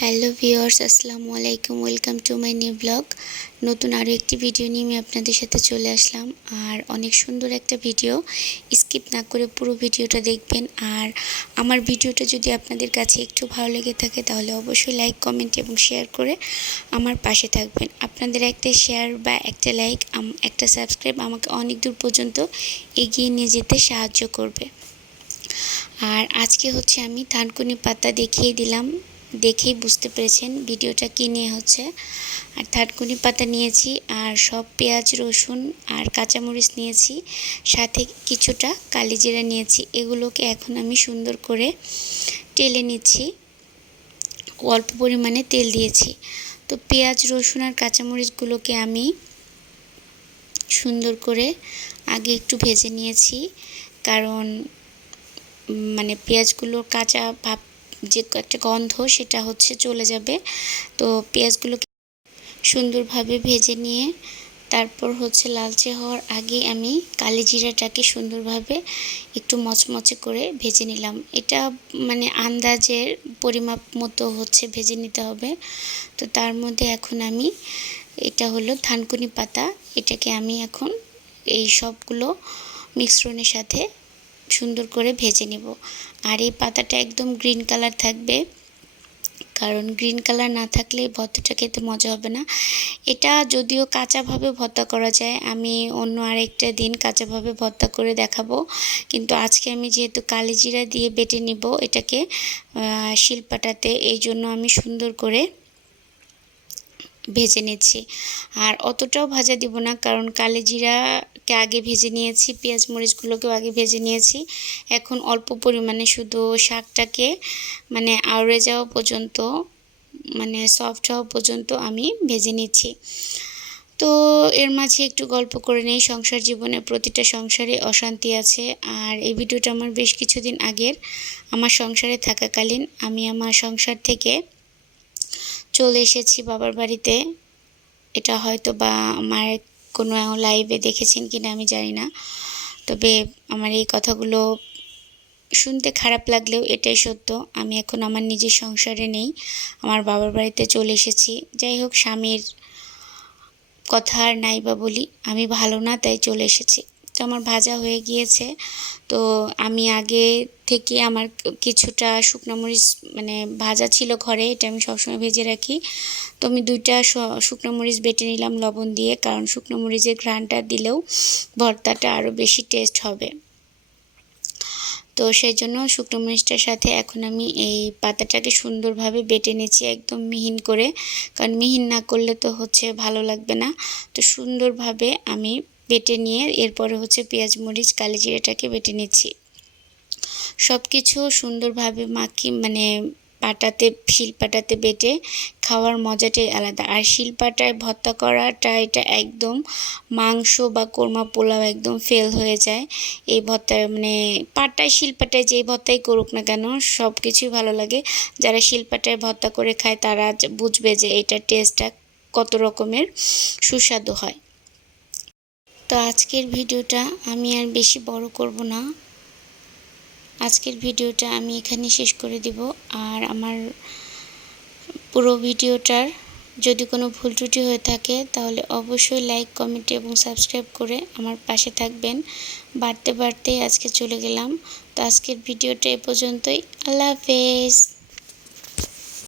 Hello viewers, আসসালামু আলাইকুম। Welcome to my new blog. নতুন আরও একটি ভিডিও নিয়ে আমি আপনাদের সাথে চলে আসলাম। আর অনেক সুন্দর একটা ভিডিও, স্কিপ না করে পুরো ভিডিওটা দেখবেন। আর আমার ভিডিওটা যদি আপনাদের কাছে একটু ভালো লেগে থাকে তাহলে অবশ্যই লাইক, কমেন্ট এবং শেয়ার করে আমার পাশে থাকবেন। আপনাদের একটা শেয়ার বা একটা লাইক, একটা সাবস্ক্রাইব আমাকে অনেক দূর পর্যন্ত এগিয়ে নিয়ে যেতে সাহায্য করবে। আর আজকে হচ্ছে আমি থানকুনি পাতা দেখিয়ে দিলাম, দেখেই বুঝতে পেরেছেন ভিডিওটা কী নিয়ে হচ্ছে। আর থানকুনি পাতা নিয়েছি, আর সব পেঁয়াজ, রসুন আর কাঁচামরিচ নিয়েছি, সাথে কিছুটা কালিজিরা নিয়েছি। এগুলোকে এখন আমি সুন্দর করে টেলে নিচ্ছি। অল্প পরিমাণে তেল দিয়েছি। তো পেঁয়াজ, রসুন আর কাঁচামরিচগুলোকে আমি সুন্দর করে আগে একটু ভেজে নিয়েছি, কারণ পেঁয়াজগুলোর কাঁচা ভাব যে একটা গন্ধ সেটা হচ্ছে চলে যাবে। তো পেঁয়াজগুলোকে সুন্দরভাবে ভেজে নিয়ে তারপর হচ্ছে লালচে হওয়ার আগে আমি কালিজিরাটাকে সুন্দরভাবে একটু মচমচে করে ভেজে নিলাম। এটা আন্দাজের পরিমাপ মতো হচ্ছে ভেজে নিতে হবে। তো তার মধ্যে এখন আমি, এটা হলো থানকুনি পাতা, এটাকে আমি এখন এই সবগুলো মিশ্রণের সাথে সুন্দর করে ভেজে নেব। আর এই পাতাটা একদম গ্রিন কালার থাকবে, কারণ গ্রিন কালার না থাকলে ভর্তাটা খেতে মজা হবে না। এটা যদিও কাঁচাভাবে ভর্তা করা যায়, আমি অন্য আরেকটা দিন কাঁচাভাবে ভর্তা করে দেখাবো, কিন্তু আজকে আমি যেহেতু কালিজিরা দিয়ে বেটে নিব এটাকে শিলপাটাতে, এই জন্য আমি সুন্দর করে ভেজে নিচ্ছি। আর অতটাও ভাজা দিব না, কারণ কালিজিরাকে আগে ভেজে নিয়েছি, পেঁয়াজ মরিচগুলোকেও আগে ভেজে নিয়েছি। এখন অল্প পরিমাণে শুধু শাকটাকে আউড়ে যাওয়া পর্যন্ত, সফট হওয়া পর্যন্ত আমি ভেজে নিচ্ছি। তো এর মাঝে একটু গল্প করে নেই। সংসার জীবনে প্রতিটা সংসারে অশান্তি আছে। আর এই ভিডিওটা আমার বেশ কিছুদিন আগের। আমার সংসারে থাকাকালীন আমি আমার সংসার থেকে চলে এসেছি বাবার বাড়িতে। এটা হয়তো বা আমার কোনো লাইভে দেখেছেন কিনা আমি জানি না, তবে আমার এই কথাগুলো শুনতে খারাপ লাগলেও এটাই সত্য। আমি এখন আমার নিজের সংসারে নেই, আমার বাবার বাড়িতে চলে এসেছি। যাই হোক, স্বামীর কথা আর নাই বা বলি, আমি ভালো না তাই চলে এসেছি। তো আমার ভাজা হয়ে গিয়েছে। তো আমি আগে থেকে আমার কিছুটা শুকনো মরিচ ভাজা ছিল ঘরে, এটা আমি সবসময় ভেজে রাখি। তো আমি 2টা শুকনো মরিচ বেটে নিলাম লবণ দিয়ে, কারণ শুকনো মরিচের ঘ্রাণটা দিলেও ভর্তাটা আরও বেশি টেস্ট হবে। তো সেই জন্য শুকনো মরিচটার সাথে এখন আমি এই পাতাটাকে সুন্দরভাবে বেটে নিচ্ছি, একদম মিহিন করে, কারণ মিহিন না করলে তো হচ্ছে ভালো লাগবে না। তো সুন্দরভাবে আমি বেটে নিয়ে এরপরে হচ্ছে পেঁয়াজ, মরিচ, কালিজিরাটাকে বেটে নিচ্ছি। সব কিছু সুন্দরভাবে পাটাতে, শিলপাটাতে বেটে খাওয়ার মজাটাই আলাদা। আর শিলপাটায় ভর্তা করাটা, এটা একদম মাংস বা কোরমা পোলাও একদম ফেল হয়ে যায়। এই ভর্তা পাটায়, শিলপাটায় যেই ভর্তাই করুক না কেন সব কিছুই ভালো লাগে। যারা শিলপাটায় ভর্তা করে খায় তারা বুঝবে যে এটার টেস্টটা কত রকমের সুস্বাদু হয়। তো আজকের ভিডিওটা আমি আর বেশি বড় করব না, আজকের ভিডিওটা আমি এখানে শেষ করে দিব। আর আমার পুরো ভিডিওটার যদি কোনো ভুল ত্রুটি হয়ে থাকে তাহলে অবশ্যই লাইক, কমেন্ট এবং সাবস্ক্রাইব করে আমার পাশে থাকবেন। বাড়তে বাড়তেই আজকে চলে গেলাম। তো আজকের ভিডিওটা এ পর্যন্তই। আল্লাহ হাফেজ।